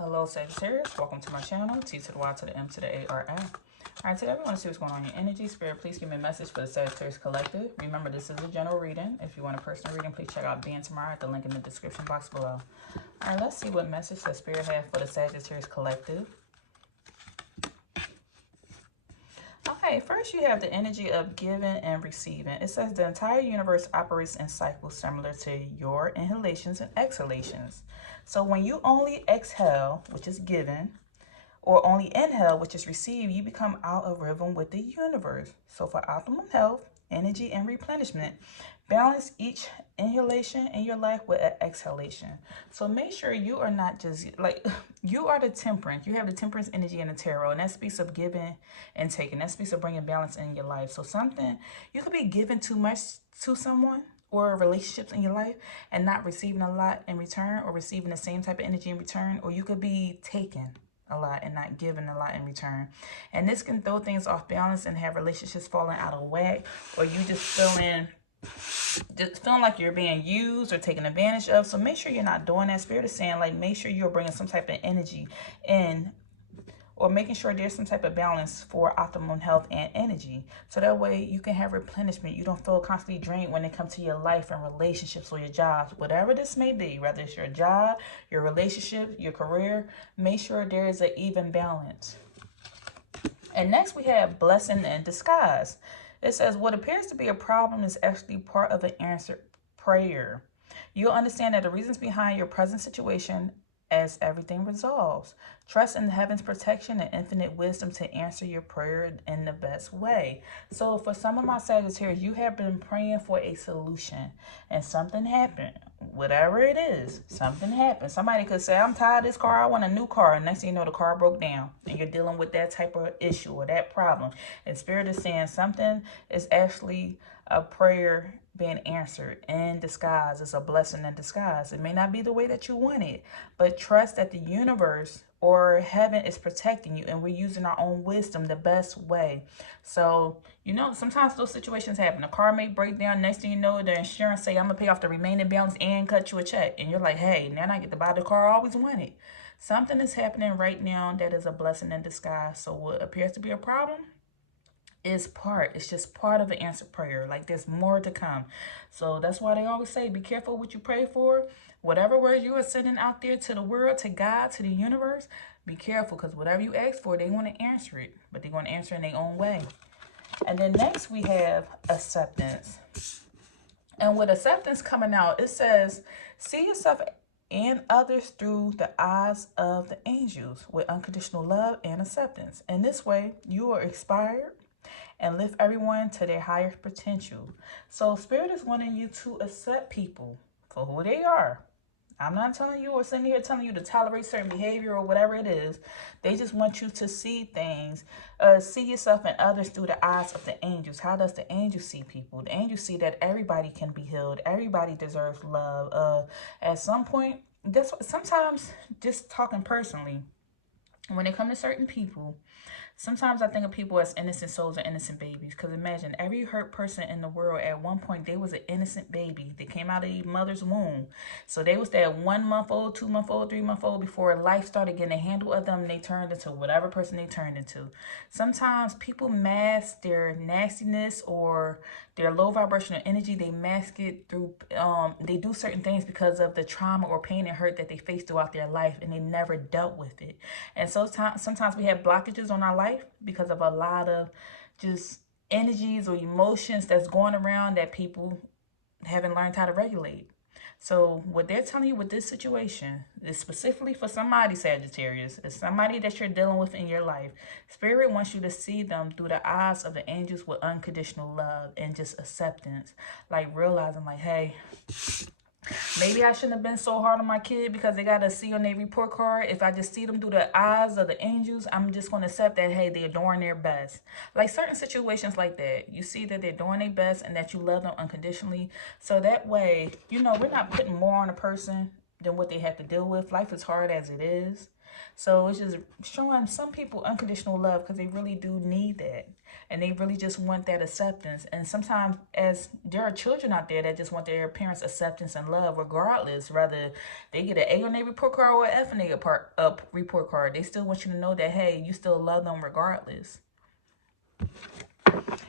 Hello Sagittarius, welcome to my channel, T to the Y to the M to the A-R-I. Alright, today we want to see what's going on in your energy. Spirit, please give me a message for the Sagittarius Collective. Remember, this is a general reading. If you want a personal reading, please check out BeingTymara at the link in the description box below. Alright, let's see what message the Spirit has for the Sagittarius Collective. Okay, first you have the energy of giving and receiving. It says the entire universe operates in cycles similar to your inhalations and exhalations. So when you only exhale, which is giving, or only inhale, which is receive, you become out of rhythm with the universe. So for optimum health, energy, and replenishment, balance each inhalation in your life with an exhalation. So make sure you are not just like, you are the temperance. You have the temperance energy in the tarot, and that speaks of giving and taking. That speaks of bringing balance in your life. So something, you could be giving too much to someone or relationships in your life and not receiving a lot in return, or receiving the same type of energy in return, or you could be taking a lot and not giving a lot in return. And this can throw things off balance and have relationships falling out of whack, or you just feeling like you're being used or taken advantage of. So make sure you're not doing that. Spirit is saying, like, make sure you're bringing some type of energy in, or making sure there's some type of balance for optimum health and energy. So that way you can have replenishment. You don't feel constantly drained when it comes to your life and relationships or your jobs, whatever this may be, whether it's your job, your relationship, your career, make sure there is an even balance. And next we have blessing in disguise. It says what appears to be a problem is actually part of an answered prayer. You'll understand that the reasons behind your present situation as everything resolves. Trust in heaven's protection and infinite wisdom to answer your prayer in the best way. So for some of my Sagittarius, you have been praying for a solution and something happened. Whatever it is, something happened. Somebody could say, I'm tired of this car, I want a new car. And next thing you know, the car broke down and you're dealing with that type of issue or that problem. And Spirit is saying something is actually a prayer being answered in disguise. It's a blessing in disguise. It may not be the way that you want it, but trust that the universe or heaven is protecting you, and we're using our own wisdom the best way. So, you know, sometimes those situations happen. A car may break down. Next thing you know, the insurance say, I'm going to pay off the remaining balance and cut you a check. And you're like, hey, now I get to buy the car I always wanted. Something is happening right now that is a blessing in disguise. So what appears to be a problem it's just part of the answered prayer. Like, there's more to come. So that's why they always say, be careful what you pray for. Whatever word you are sending out there to the world, to God, to the universe, be careful, because whatever you ask for, they want to answer it, but they're going to answer in their own way. And then next we have acceptance. And with acceptance coming out, it says, see yourself and others through the eyes of the angels with unconditional love and acceptance. In this way, you are inspired and lift everyone to their highest potential. So Spirit is wanting you to accept people for who they are. I'm not telling you or sitting here telling you to tolerate certain behavior or whatever it is. They just want you to see things, see yourself and others through the eyes of the angels. How does the angel see people? The angels see that everybody can be healed. Everybody deserves love. At some point, sometimes, just talking personally, when it comes to certain people, sometimes I think of people as innocent souls or innocent babies. Because imagine, every hurt person in the world, at one point, they was an innocent baby. They came out of their mother's womb. So they was that 1 month old, 2 month old, 3 month old before life started getting a handle of them. And they turned into whatever person they turned into. Sometimes people mask their nastiness or their low vibrational energy. They mask it through, they do certain things because of the trauma or pain and hurt that they faced throughout their life, and they never dealt with it. And so sometimes we have blockages on our life because of a lot of just energies or emotions that's going around that people haven't learned how to regulate. So what they're telling you with this situation is specifically for somebody, Sagittarius. It's somebody that you're dealing with in your life. Spirit wants you to see them through the eyes of the angels with unconditional love and just acceptance. Like realizing, like, hey, maybe I shouldn't have been so hard on my kid because they got a C on their report card. If I just see them through the eyes of the angels, I'm just going to accept that, hey, they're doing their best. Like certain situations like that, you see that they're doing their best and that you love them unconditionally. So that way, you know, we're not putting more on a person than what they have to deal with. Life is hard as it is. So it's just showing some people unconditional love because they really do need that. And they really just want that acceptance. And sometimes as there are children out there that just want their parents' acceptance and love regardless. Whether they get an A on their report card or an F on their report card. They still want you to know that, hey, you still love them regardless.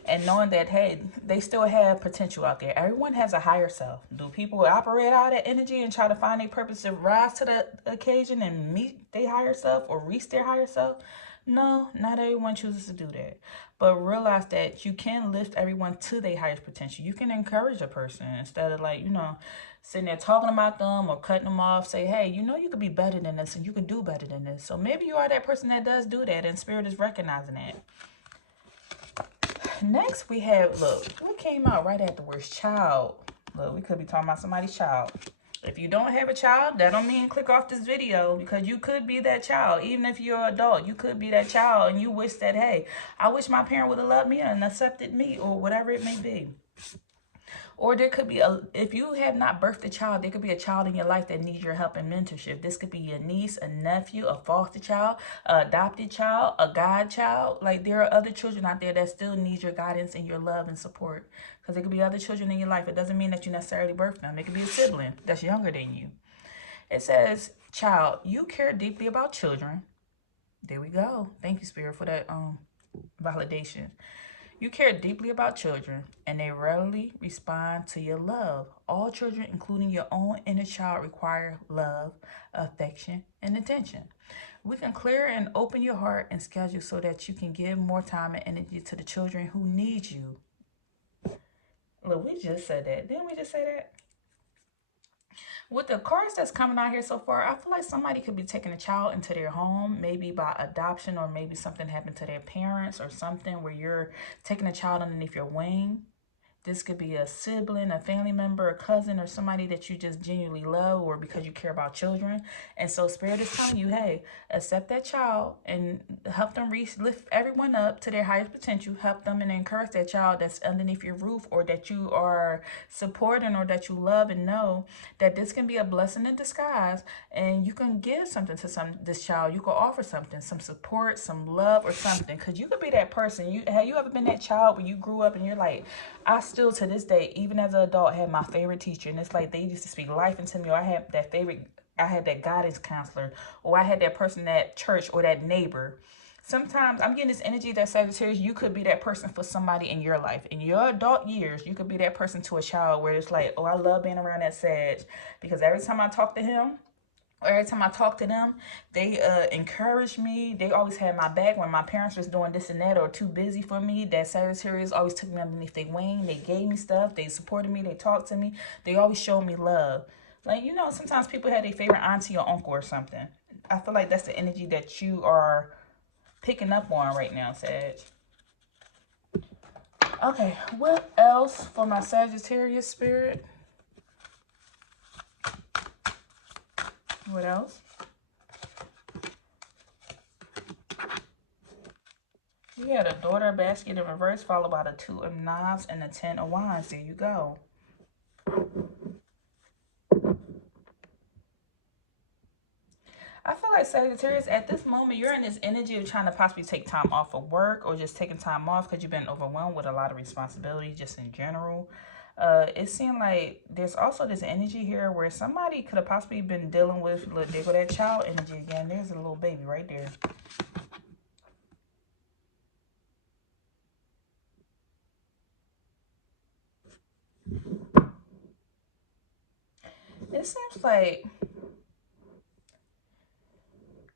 And knowing that, hey, they still have potential out there. Everyone has a higher self. Do people operate out of that energy and try to find their purpose to rise to the occasion and meet their higher self or reach their higher self? No, not everyone chooses to do that. But realize that you can lift everyone to their highest potential. You can encourage a person instead of like, sitting there talking about them or cutting them off. Say, hey, you could be better than this and you can do better than this. So maybe you are that person that does do that and Spirit is recognizing that. Next, we have, look, what came out right afterwards? Child. Look, we could be talking about somebody's child. If you don't have a child, that don't mean click off this video because you could be that child. Even if you're an adult, you could be that child and you wish that, hey, I wish my parent would have loved me and accepted me or whatever it may be. Or there could be, if you have not birthed a child, there could be a child in your life that needs your help and mentorship. This could be your niece, a nephew, a foster child, an adopted child, a godchild. Like there are other children out there that still need your guidance and your love and support. Because there could be other children in your life. It doesn't mean that you necessarily birthed them. It could be a sibling that's younger than you. It says, child, you care deeply about children. There we go. Thank you, Spirit, for that validation. You care deeply about children, and they rarely respond to your love. All children, including your own inner child, require love, affection, and attention. We can clear and open your heart and schedule so that you can give more time and energy to the children who need you. Look, we just said that. Didn't we just say that? With the cards that's coming out here so far, I feel like somebody could be taking a child into their home, maybe by adoption, or maybe something happened to their parents or something where you're taking a child underneath your wing. This could be a sibling, a family member, a cousin, or somebody that you just genuinely love or because you care about children. And so Spirit is telling you, hey, accept that child and help them lift everyone up to their highest potential. Help them and encourage that child that's underneath your roof or that you are supporting or that you love, and know that this can be a blessing in disguise. And you can give something to this child. You can offer something, some support, some love or something. Because you could be that person. Have you ever been that child when you grew up and you're like, I still to this day, even as an adult, had my favorite teacher, and it's like they used to speak life into me, or I had that guidance counselor, or I had that person at church or that neighbor. Sometimes I'm getting this energy that Sagittarius, you could be that person for somebody in your life. In your adult years, you could be that person to a child where it's like, oh, I love being around that Sag because every time I talk to him, every time I talk to them, they encourage me. They always had my back when my parents was doing this and that or too busy for me. That Sagittarius always took me underneath their wing. They gave me stuff. They supported me. They talked to me. They always showed me love. Like, sometimes people have their favorite auntie or uncle or something. I feel like that's the energy that you are picking up on right now, Sag. Okay, what else for my Sagittarius spirit? What else? We had a daughter basket in reverse, followed by the 2 of Knives and the 10 of Wands. There you go. I feel like Sagittarius, at this moment, you're in this energy of trying to possibly take time off of work or just taking time off because you've been overwhelmed with a lot of responsibility just in general. It seemed like there's also this energy here where somebody could have possibly been dealing with, look, there go that child energy again. There's a little baby right there. It seems like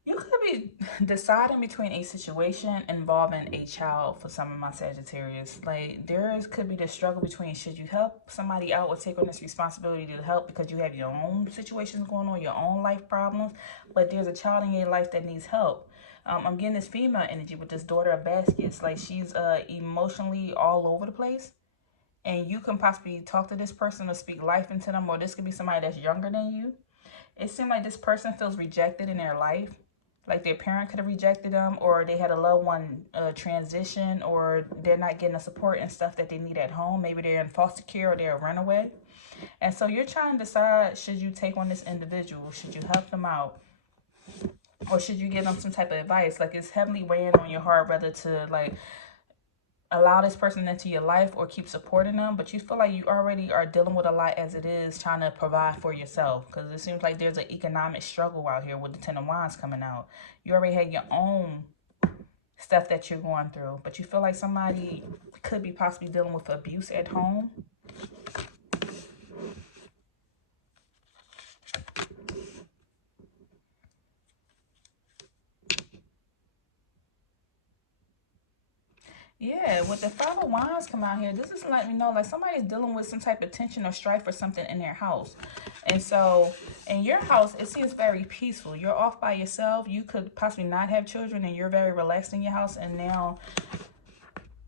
you could be deciding between a situation involving a child for some of my Sagittarius. Like, could be the struggle between should you help somebody out or take on this responsibility to help because you have your own situations going on, your own life problems, but there's a child in your life that needs help. I'm getting this female energy with this daughter of baskets. Like, she's emotionally all over the place. And you can possibly talk to this person or speak life into them, or this could be somebody that's younger than you. It seems like this person feels rejected in their life. Like their parent could have rejected them, or they had a loved one transition, or they're not getting the support and stuff that they need at home. Maybe they're in foster care or they're a runaway. And so you're trying to decide, should you take on this individual? Should you help them out? Or should you give them some type of advice? Like, it's heavily weighing on your heart whether to, like, allow this person into your life or keep supporting them. But you feel like you already are dealing with a lot as it is, trying to provide for yourself. Because it seems like there's an economic struggle out here with the Ten of Wands coming out. You already had your own stuff that you're going through. But you feel like somebody could be possibly dealing with abuse at home. Yeah, with the Five of Wands come out here, this is letting me know like somebody's dealing with some type of tension or strife or something in their house. And so in your house, it seems very peaceful. You're off by yourself. You could possibly not have children and you're very relaxed in your house. And now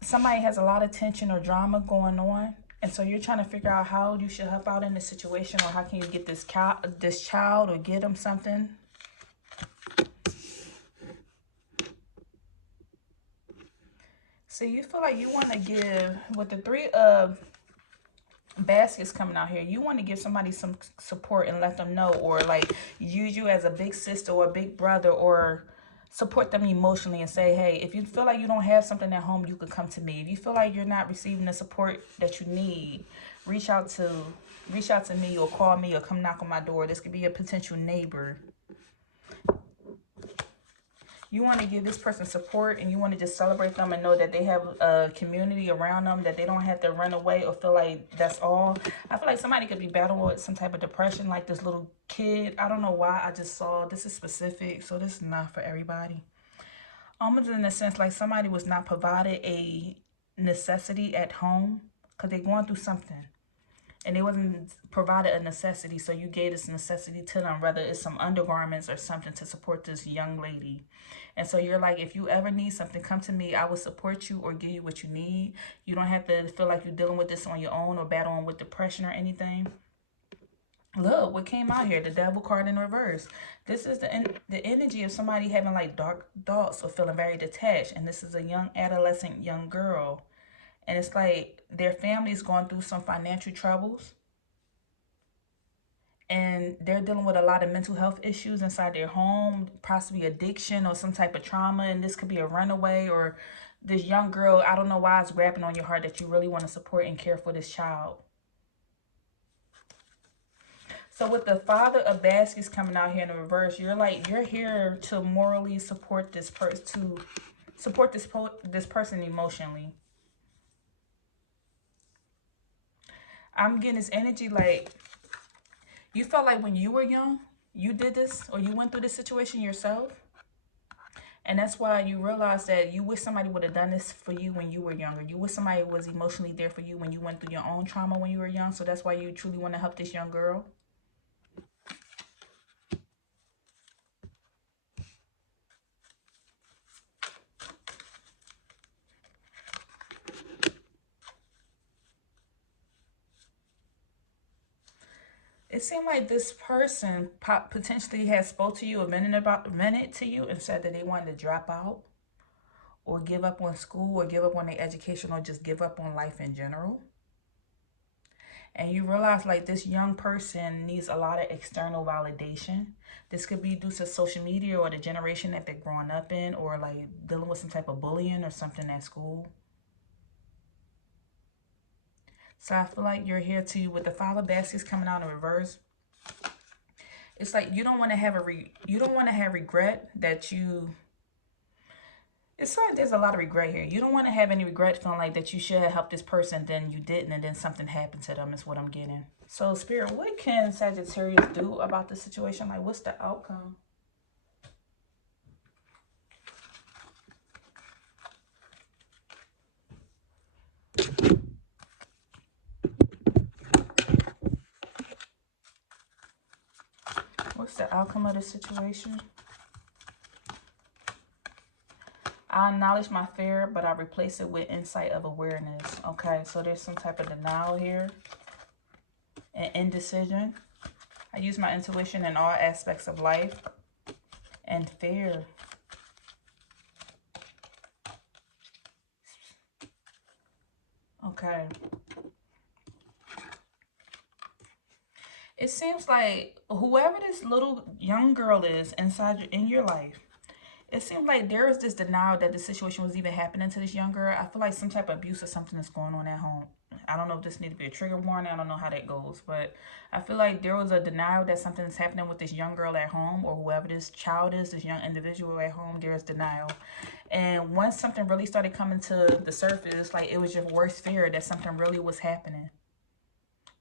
somebody has a lot of tension or drama going on. And so you're trying to figure out how you should help out in this situation, or how can you get this child or get them something. So you feel like you want to give, with the Three of Baskets coming out here, you want to give somebody some support and let them know, or like use you as a big sister or a big brother, or support them emotionally and say, hey, if you feel like you don't have something at home, you could come to me. If you feel like you're not receiving the support that you need, reach out to me, or call me, or come knock on my door. This could be a potential neighbor. You want to give this person support, and you want to just celebrate them and know that they have a community around them, that they don't have to run away or feel like that's all. I feel like somebody could be battling with some type of depression, like this little kid. I don't know why I just saw this is specific, so this is not for everybody. Almost in the sense like somebody was not provided a necessity at home because they're going through something. And they wasn't provided a necessity, so you gave this necessity to them, whether it's some undergarments or something to support this young lady. And so you're like, if you ever need something, come to me. I will support you or give you what you need. You don't have to feel like you're dealing with this on your own or battling with depression or anything. Look what came out here, the Devil card in reverse. This is the energy of somebody having like dark thoughts or feeling very detached. And this is a young adolescent young girl. And it's like their family's going through some financial troubles. And they're dealing with a lot of mental health issues inside their home, possibly addiction or some type of trauma. And this could be a runaway, or this young girl, I don't know why it's grabbing on your heart that you really want to support and care for this child. So with the Father of Baskets coming out here in the reverse, you're like, you're here to morally support this person, to support this person emotionally. I'm getting this energy like you felt like when you were young, you did this or you went through this situation yourself. And that's why you realize that you wish somebody would have done this for you when you were younger. You wish somebody was emotionally there for you when you went through your own trauma when you were young. So that's why you truly want to help this young girl. It seemed like this person potentially has spoke to you or vented to you and said that they wanted to drop out or give up on school or give up on their education or just give up on life in general. And you realize like this young person needs a lot of external validation. This could be due to social media or the generation that they're growing up in, or like dealing with some type of bullying or something at school. So I feel like you're here too with the Five of Baskets coming out in reverse. It's like you don't want to have you don't want to have regret that you. It's like there's a lot of regret here. You don't want to have any regret feeling like that you should have helped this person, then you didn't, and then something happened to them is what I'm getting. So Spirit, what can Sagittarius do about the situation? Like, what's the outcome? What's the outcome of the situation? I acknowledge my fear, but I replace it with insight of awareness. Okay, so there's some type of denial here and indecision. I use my intuition in all aspects of life. And fear. Okay. It seems like whoever this little young girl is in your life, it seems like there is this denial that the situation was even happening to this young girl. I feel like some type of abuse or something is going on at home. I don't know if this needs to be a trigger warning. I don't know how that goes, but I feel like there was a denial that something is happening with this young girl at home, or whoever this child is, this young individual at home. There is denial, and once something really started coming to the surface, like it was your worst fear that something really was happening.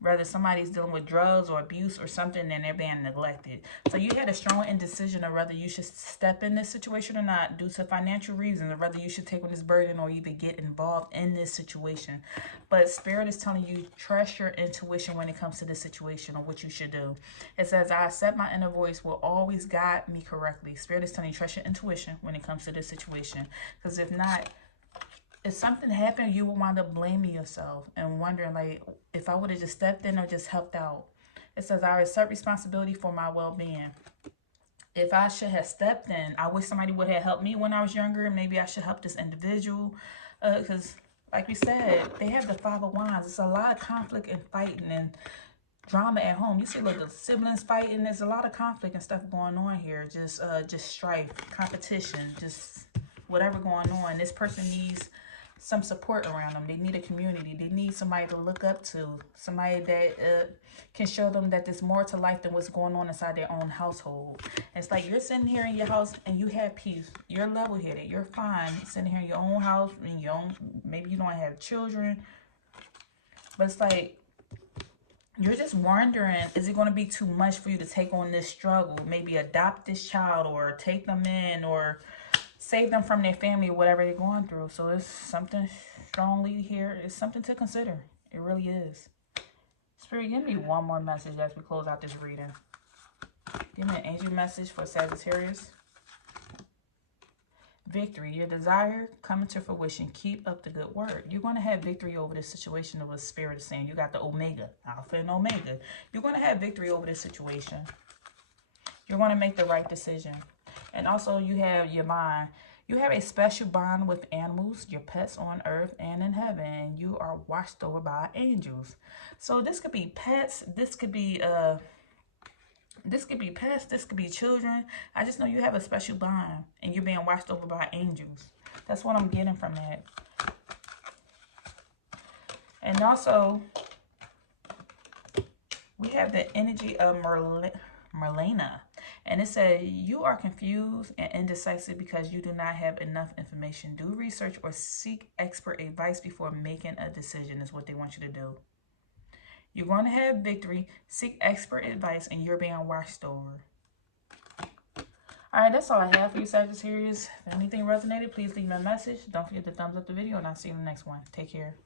Whether somebody's dealing with drugs or abuse or something, and they're being neglected. So you had a strong indecision of whether you should step in this situation or not due to financial reasons, or whether you should take on this burden or even get involved in this situation. But Spirit is telling you, trust your intuition when it comes to this situation or what you should do. It says, I accept my inner voice will always guide me correctly. Spirit is telling you, trust your intuition when it comes to this situation. Because if not, if something happened, you will wind up blaming yourself and wondering, like, if I would have just stepped in or just helped out. It says, I accept responsibility for my well-being. If I should have stepped in, I wish somebody would have helped me when I was younger. Maybe I should help this individual. Because, like we said, they have the Five of Wands. It's a lot of conflict and fighting and drama at home. You see, look, the siblings fighting. There's a lot of conflict and stuff going on here. Just strife, competition, just whatever going on. This person needs some support around them. They need a community. They need somebody to look up to. Somebody that can show them that there's more to life than what's going on inside their own household. It's like you're sitting here in your house and you have peace. You're level-headed. You're fine. You're sitting here in your own house, in your own, maybe you don't have children. But it's like, you're just wondering, is it going to be too much for you to take on this struggle? Maybe adopt this child or take them in or save them from their family or whatever they're going through. So it's something strongly here. It's something to consider. It really is. Spirit, give me one more message as we close out this reading. Give me an angel message for Sagittarius. Victory. Your desire coming to fruition. Keep up the good work. You're going to have victory over this situation of what Spirit is saying. You got the Omega, Alpha and Omega. You're going to have victory over this situation. You're going to make the right decision. And also you have your mind. You have a special bond with animals, your pets on earth and in heaven. You are watched over by angels. So this could be pets. This could be pets. This could be children. I just know you have a special bond and you're being watched over by angels. That's what I'm getting from that. And also, we have the energy of Merlina. And it says, you are confused and indecisive because you do not have enough information. Do research or seek expert advice before making a decision is what they want you to do. You're going to have victory. Seek expert advice and you're being watched over. All right, that's all I have for you, Sagittarius. If anything resonated, please leave me a message. Don't forget to thumbs up the video and I'll see you in the next one. Take care.